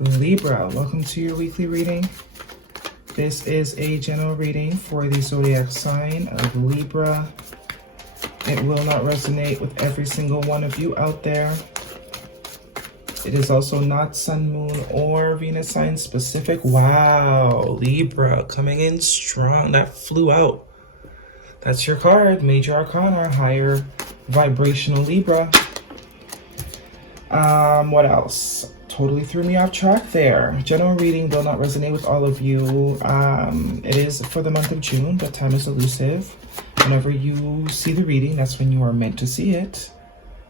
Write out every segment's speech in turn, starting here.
Libra, welcome to your weekly reading. This is a general reading for the zodiac sign of Libra. It will not resonate with every single one of you out there. It is also not sun, moon, or Venus sign specific. Wow, Libra coming in strong. That flew out. That's your card, Major Arcana, higher vibrational Libra. What else? Totally threw me off track there. General reading will not resonate with all of you. It is for the month of June, but time is elusive. Whenever you see the reading, that's when you are meant to see it.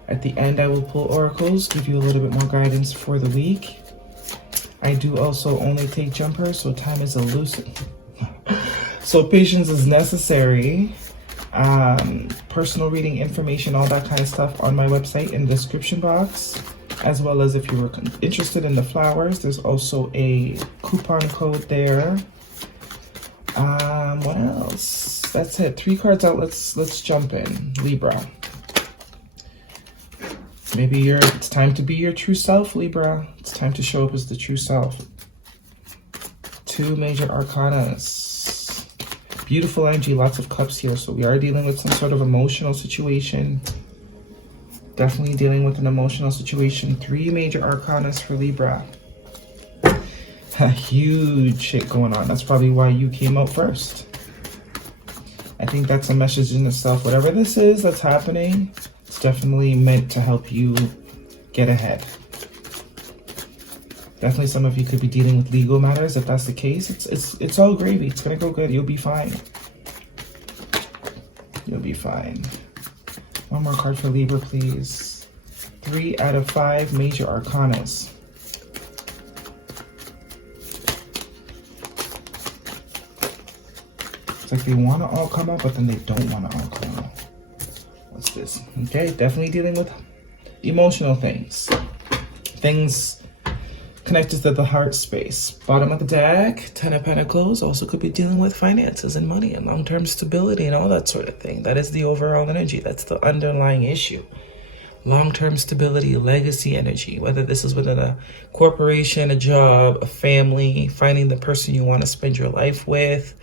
At the end, I will pull oracles, give you a little bit more guidance for the week. I do also only take jumpers, so time is elusive. So patience is necessary. Personal reading information, all that kind of stuff on my website in the description box. As well as if you were interested in the flowers, there's also a coupon code there. What else? That's it. 3 cards out. Let's jump in. Libra. Maybe it's time to be your true self, Libra. It's time to show up as the true self. 2 major arcanas. Beautiful energy, lots of cups here. So we are dealing with some sort of emotional situation. Definitely dealing with an emotional situation. 3 major arcanas for Libra. Huge shit going on. That's probably why you came out first. I think that's a message in itself. Whatever this is that's happening, it's definitely meant to help you get ahead. Definitely some of you could be dealing with legal matters. If that's the case, it's all gravy. It's gonna go good. You'll be fine. You'll be fine. One more card for Libra, please. 3 out of 5 major arcanas. It's like they want to all come out, but then they don't want to all come out. What's this? Okay, definitely dealing with emotional things. Things connected to the heart space. Bottom of the deck, 10 of Pentacles. Also could be dealing with finances and money and long-term stability and all that sort of thing. That is the overall energy. That's the underlying issue. Long-term stability, legacy energy. Whether this is within a corporation, a job, a family, finding the person you want to spend your life with.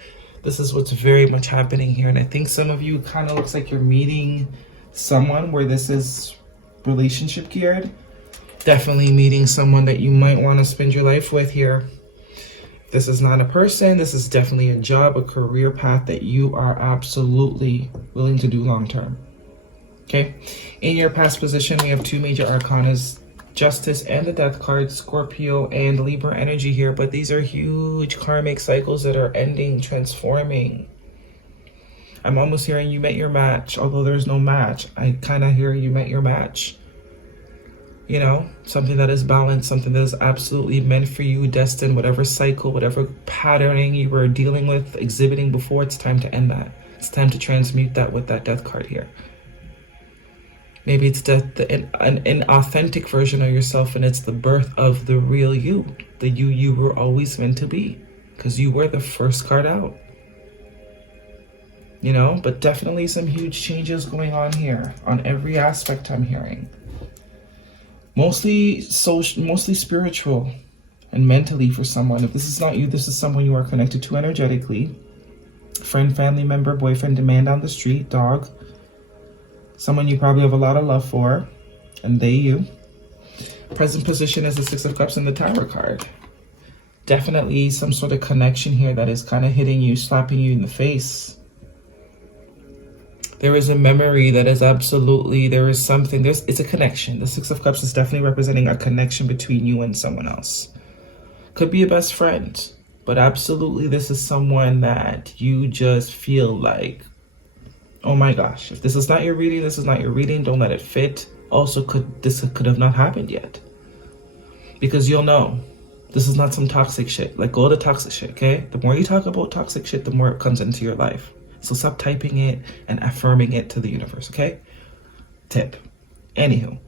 This is what's very much happening here. And I think some of you kind of looks like you're meeting someone where this is relationship geared. Definitely meeting someone that you might want to spend your life with here. This is not a person. This is definitely a job, a career path that you are absolutely willing to do long term. Okay. In your past position, we have 2 major arcanas, Justice and the Death card, Scorpio and Libra energy here. But these are huge karmic cycles that are ending, transforming. I'm almost hearing you met your match. Although there's no match, I kind of hear you met your match. You know, something that is balanced, something that is absolutely meant for you, destined, whatever cycle, whatever patterning you were dealing with, exhibiting before, it's time to end that. It's time to transmute that with that Death card here. Maybe it's an authentic version of yourself, and it's the birth of the real you, the you were always meant to be, because you were the first card out. You know, but definitely some huge changes going on here on every aspect I'm hearing. Mostly social, mostly spiritual and mentally for someone. If this is not you, this is someone you are connected to energetically. Friend, family member, boyfriend, demand on the street, dog. Someone you probably have a lot of love for, and they you. Present position is the 6 of Cups and the Tower card. Definitely some sort of connection here that is kind of hitting you, slapping you in the face. There is a memory that is absolutely, there is something, it's a connection. The 6 of Cups is definitely representing a connection between you and someone else. Could be a best friend, but absolutely this is someone that you just feel like, oh my gosh, if this is not your reading, this is not your reading, don't let it fit. Also, this could have not happened yet. Because you'll know, this is not some toxic shit. Let go of the toxic shit, okay? The more you talk about toxic shit, the more it comes into your life. So stop typing it and affirming it to the universe, okay? Tip. Anywho,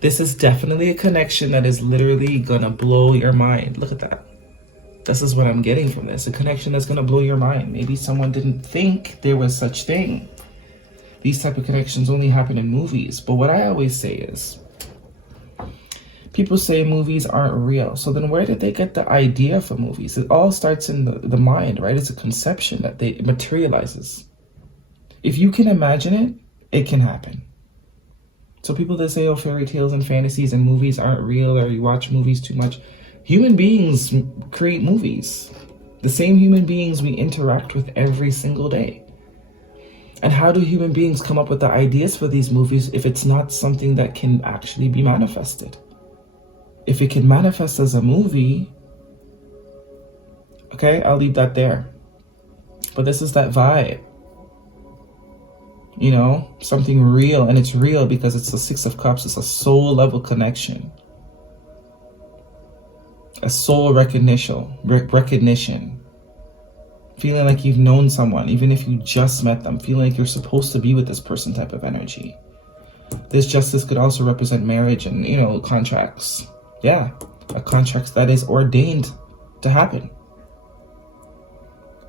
this is definitely a connection that is literally gonna blow your mind. Look at that. This is what I'm getting from this. A connection that's gonna blow your mind. Maybe someone didn't think there was such thing. These type of connections only happen in movies. But what I always say is, People say movies aren't real. So then where did they get the idea for movies? It all starts in the mind, right? It's a conception that it materializes. If you can imagine it, it can happen. So people that say, oh, fairy tales and fantasies and movies aren't real, or you watch movies too much. Human beings create movies. The same human beings we interact with every single day. And how do human beings come up with the ideas for these movies if it's not something that can actually be manifested? If it can manifest as a movie, okay, I'll leave that there. But this is that vibe. You know, something real, and it's real because it's the Six of Cups. It's a soul level connection. A soul recognition. Feeling like you've known someone, even if you just met them. Feeling like you're supposed to be with this person type of energy. This justice could also represent marriage and, you know, contracts. Yeah, a contract that is ordained to happen.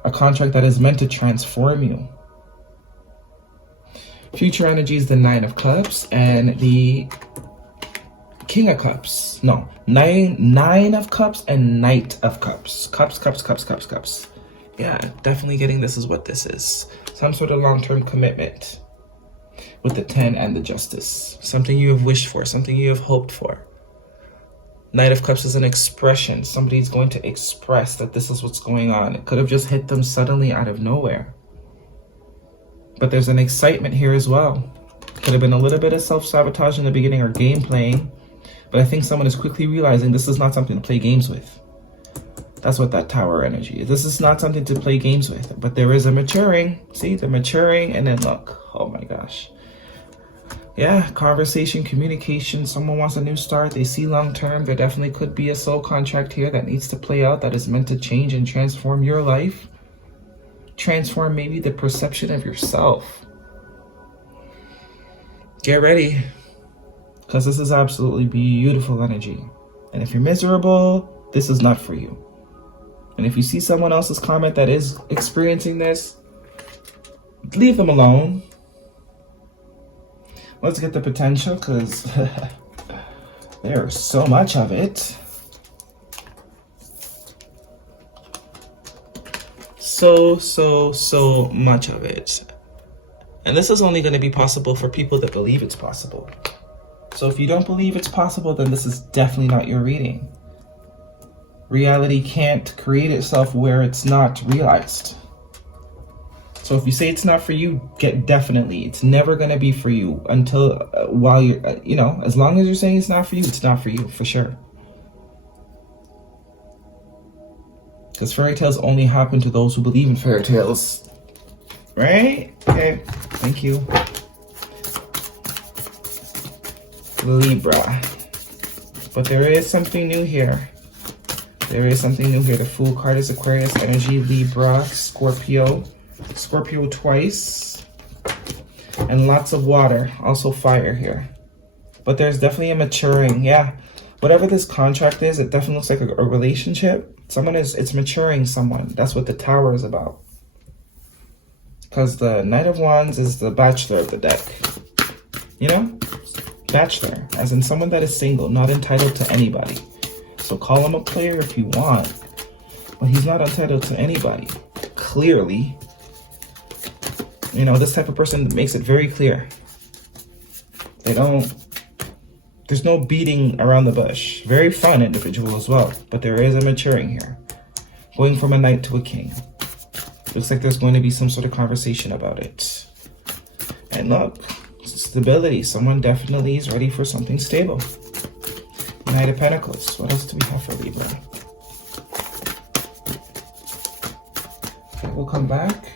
A contract that is meant to transform you. Future energy is the Nine of Cups and the King of Cups. No, nine of Cups and Knight of Cups. Cups. Yeah, definitely getting this is what this is. Some sort of long-term commitment with the 10 and the Justice. Something you have wished for, something you have hoped for. Knight of Cups is an expression. Somebody's going to express that this is what's going on. It could have just hit them suddenly out of nowhere. But there's an excitement here as well. Could have been a little bit of self-sabotage in the beginning or game playing. But I think someone is quickly realizing this is not something to play games with. That's what that Tower energy is. This is not something to play games with. But there is a maturing. See, the maturing, and then look. Oh my gosh. Yeah, conversation, communication. Someone wants a new start. They see long term. There definitely could be a soul contract here that needs to play out, that is meant to change and transform your life. Transform maybe the perception of yourself. Get ready. Because this is absolutely beautiful energy. And if you're miserable, this is not for you. And if you see someone else's comment that is experiencing this, leave them alone. Let's get the potential, because there's so much of it. So much of it. And this is only going to be possible for people that believe it's possible. So if you don't believe it's possible, then this is definitely not your reading. Reality can't create itself where it's not realized. So if you say it's not for you, definitely. It's never going to be for you until while you're, as long as you're saying it's not for you, it's not for you, for sure. Because fairy tales only happen to those who believe in fairy tales. Right? Okay. Thank you. Libra. But there is something new here. There is something new here. The Fool card is Aquarius energy, Libra, Scorpio. Scorpio twice. And lots of water. Also fire here. But there's definitely a maturing. Yeah. Whatever this contract is, it definitely looks like a relationship. It's maturing someone. That's what the Tower is about. Because the Knight of Wands is the bachelor of the deck. You know? Bachelor. As in someone that is single, not entitled to anybody. So call him a player if you want. But he's not entitled to anybody. Clearly. You know, this type of person makes it very clear. There's no beating around the bush. Very fun individual as well. But there is a maturing here. Going from a knight to a king. Looks like there's going to be some sort of conversation about it. And look, stability. Someone definitely is ready for something stable. Knight of Pentacles. What else do we have for Libra? Okay, we'll come back.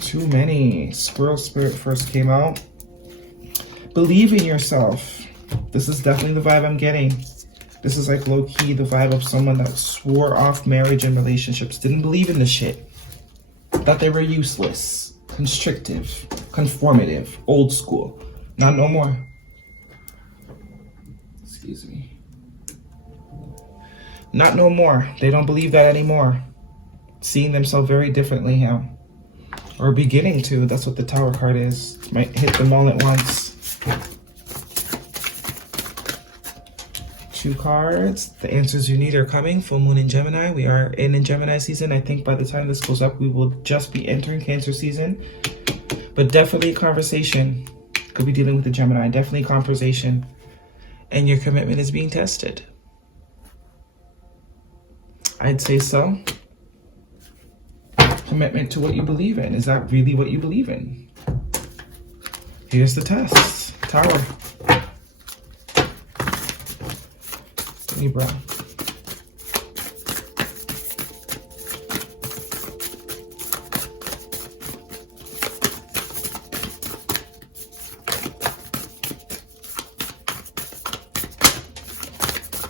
Too many. Squirrel Spirit first came out. Believe in yourself. This is definitely the vibe I'm getting. This is like low-key the vibe of someone that swore off marriage and relationships. Didn't believe in this shit. Thought they were useless. Constrictive. Conformative. Old school. Not no more. Excuse me. Not no more. They don't believe that anymore. Seeing themselves very differently now. Or beginning to. That's what the Tower card is. Might hit them all at once. 2 cards. The answers you need are coming. Full moon in Gemini. We are in Gemini season. I think by the time this goes up, we will just be entering Cancer season. But definitely a conversation. Could be dealing with the Gemini. Definitely a conversation. And your commitment is being tested. I'd say so. Commitment to what you believe in. Is that really what you believe in? Here's the test. Tower. Libra.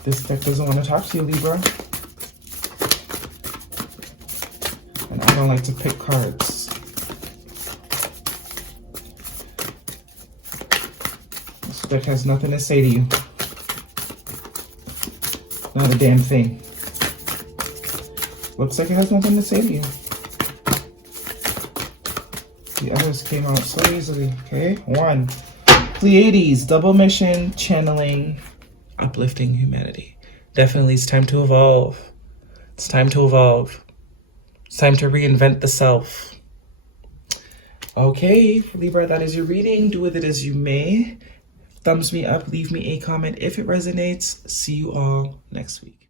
This deck doesn't want to talk to you, Libra. And I don't like to pick cards. This deck has nothing to say to you. Not a damn thing. Looks like it has nothing to say to you. The others came out so easily. Okay, 1. Pleiades, double mission, channeling, uplifting humanity. Definitely it's time to evolve. It's time to evolve. It's time to reinvent the self. Okay, Libra, that is your reading. Do with it as you may. Thumbs me up, leave me a comment if it resonates. See you all next week.